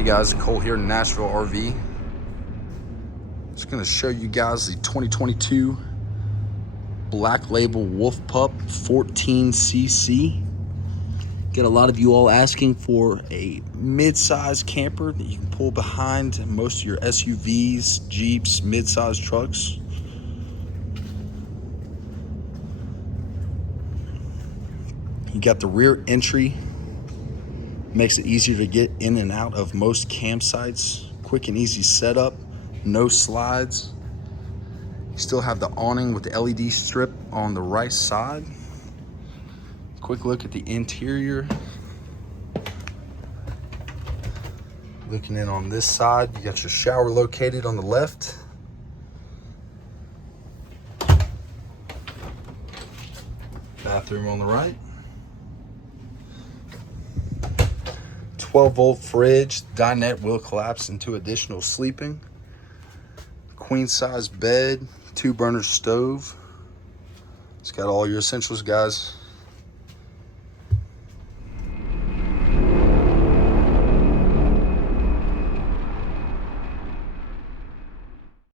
Hey guys, Cole here in Nashville RV. Just gonna show you guys the 2022 Black Label Wolf Pup 14cc. Get a lot of you all asking for a mid-size camper that you can pull behind most of your SUVs, Jeeps, mid-size trucks. You got the rear entry. Makes it easier to get in and out of most campsites. Quick and easy setup, no slides. You still have the awning with the LED strip on the right side. Quick look at the interior. Looking in on this side, you got your shower located on the left. Bathroom on the right. 12-volt fridge. Dinette will collapse into additional sleeping. Queen size bed, 2-burner stove. It's got all your essentials, guys.